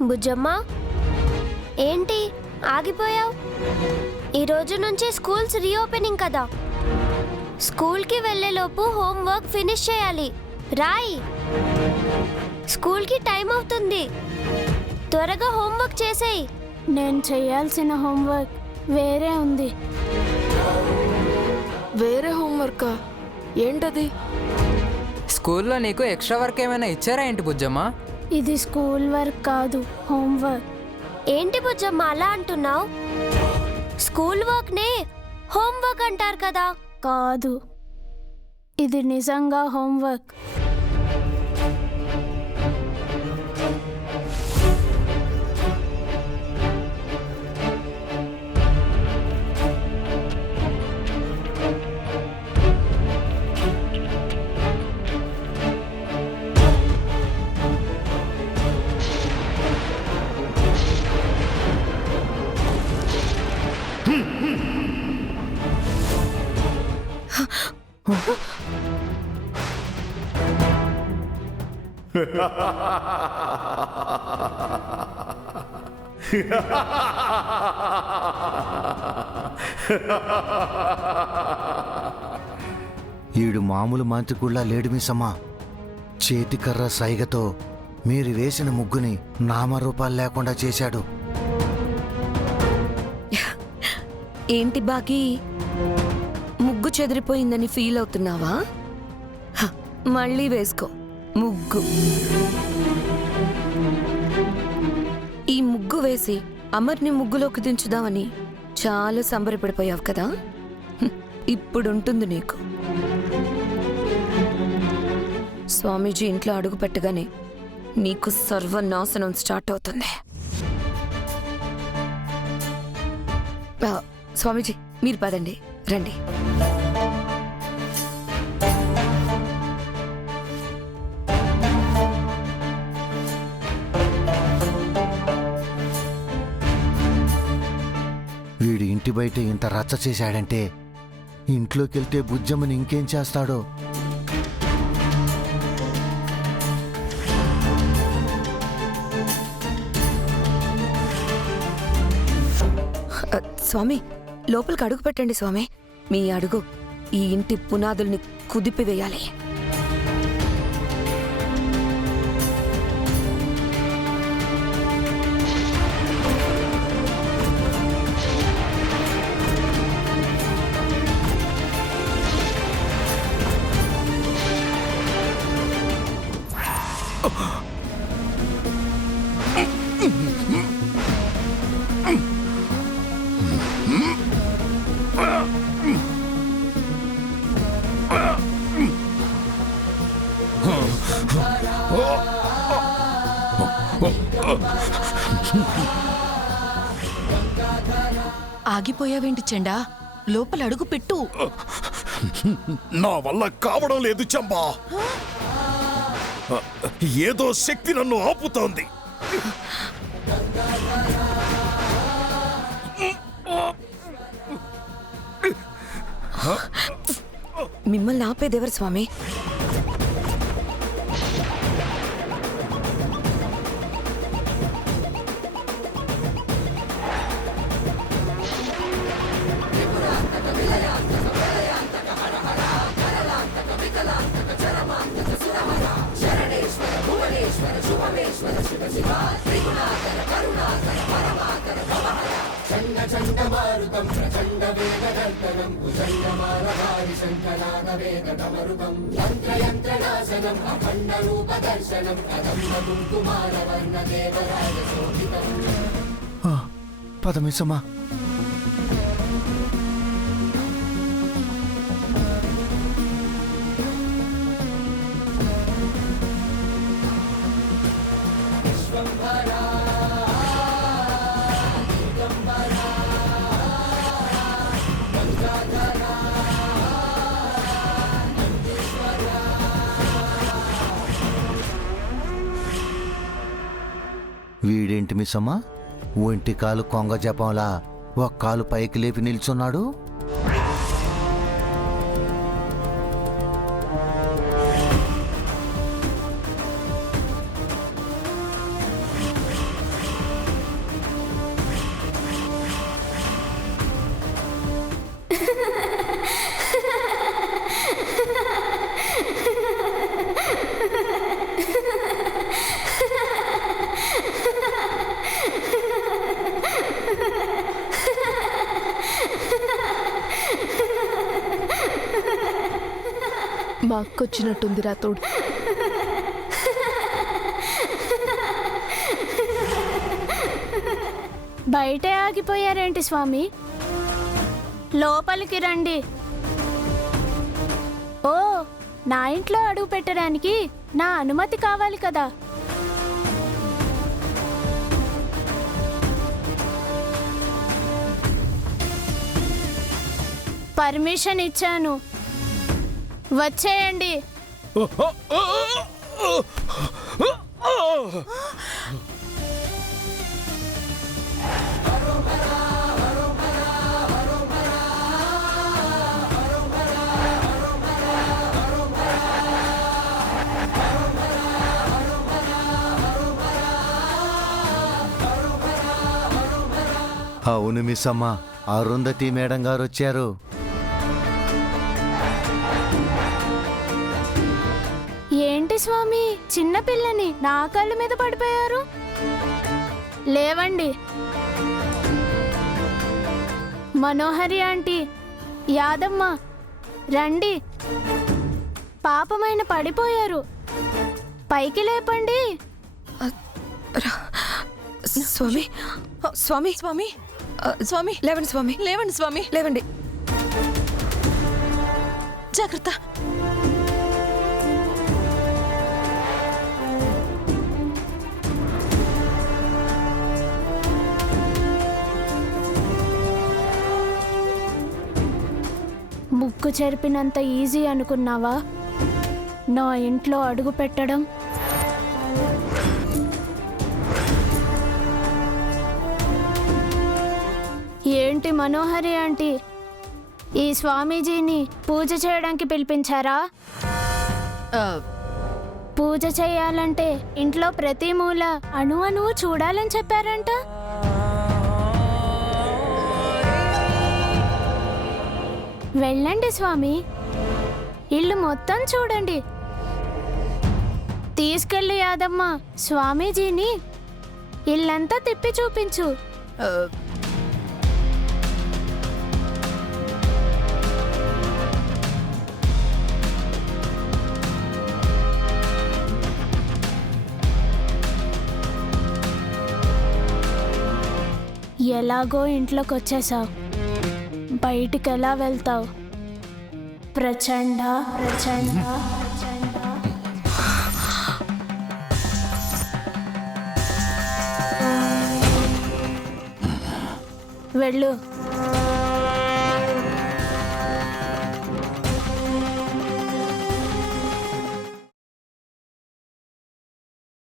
బుజ్జమ్మ, ఏంటి ఆగిపోయావు? ఈ రోజు నుంచి స్కూల్స్ రీఓపెనింగ్ కదా. స్కూల్కి వెళ్ళేలోపు హోంవర్క్ ఫినిష్ చేయాలి. రాయి, స్కూల్కి టైం అవుతుంది. త్వరగా హోంవర్క్ చేసేయి. నేను చేయాల్సిన హోంవర్క్ వేరే ఉంది. వేరే హోంవర్కా? ఏంటది? స్కూల్లో నీకు ఎక్స్ట్రా వర్క్ ఏమైనా ఇచ్చారా ఏంటి బుజ్జమ్మ? ఇది స్కూల్ వర్క్ కాదు, హోంవర్క్. ఏంటి బుజ్జమ్మ అలా అంటున్నావు? స్కూల్ వర్క్ నే హోంవర్క్ అంటారు కదా. కాదు, ఇది నిజంగా హోంవర్క్. ఈడు మామూలు మాంత్రికుళ్ళ లేడు మిస్సమ్మా. చేతికర్ర సైగతో మీరు వేసిన ముగ్గుని నామరూపాలు లేకుండా చేశాడు. ఏంటి బాకీ, ముగ్గు చెదిరిపోయిందని ఫీల్ అవుతున్నావా? మళ్ళీ వేసుకో ముగ్గు. ఈ ముగ్గు వేసి అమర్ని ముగ్గులోకి దించుదామని చాలా సంబరపడిపోయావు కదా. ఇప్పుడుంటుంది నీకు. స్వామీజీ ఇంట్లో అడుగు పెట్టగానే నీకు సర్వనాశనం స్టార్ట్ అవుతుంది. స్వామీజీ మీరు పదండి, రండి. వీడు ఇంటి బయట ఇంత రచ్చ చేశాడంటే ఇంట్లోకి వెళ్తే బుజ్జమ్మని ఇంకేం చేస్తాడో. స్వామి లోపలికి అడుగు పెట్టండి స్వామి. మీ అడుగు ఈ ఇంటి పునాదుల్ని కుదిపివేయాలి. ఆగిపోయావేంటి చెండా? లోపల అడుగు పెట్టు. నా వల్ల కావడం లేదు చంబా. ఏదో శక్తి నన్ను ఆపుతోంది. మిమ్మల్ని ఆపేదెవరు స్వామి? పద మిస్సమ్మా. వీడేంటి మిస్సమ్మా, ఒంటి కాలు కొంగ జపంలా ఒక కాలు పైకి లేపి నిల్చున్నాడు. మా అక్క వచ్చినట్టుందిరా తోడు. బయటే ఆగిపోయారేంటి స్వామి? లోపలికి రండి. ఓ, నా ఇంట్లో అడుగు పెట్టడానికి నా అనుమతి కావాలి కదా. పర్మిషన్ ఇచ్చాను, వచ్చేయండి. అవును మిస్ అమ్మ, అరుంధతి మేడం గారు వచ్చారు. ఏంటి స్వామి, చిన్నపిల్లని నా కాళ్ళ మీద పడిపోయారు? లేవండి. మనోహరి ఆంటీ, యాదమ్మ, రండి. పాపమైన పడిపోయారు, పైకి లేపండి. స్వామి స్వామి స్వామి స్వామి లేవండి స్వామి, లేవండి స్వామి, లేవండి. జాగ్రత్త. ముగ్గు చెరిపినంత ఈజీ అనుకున్నావా నా ఇంట్లో అడుగు పెట్టడం? ఏంటి మనోహరి ఆంటీ, ఈ స్వామీజీని పూజ చేయడానికి పిలిపించారా? పూజ చేయాలంటే ఇంట్లో ప్రతి మూల అణువు చూడాలని చెప్పారంట. వెళ్ళండి స్వామి, ఇల్లు మొత్తం చూడండి. తీసుకెళ్ళి యాదమ్మ, స్వామీజీని ఇల్లంతా తిప్పి చూపించు. ఎలాగో ఇంట్లోకి వచ్చేసావు, బయటికి ఎలా వెళ్తావు? ప్రచండ ప్రచండ ప్రచండ. వెళ్ళు.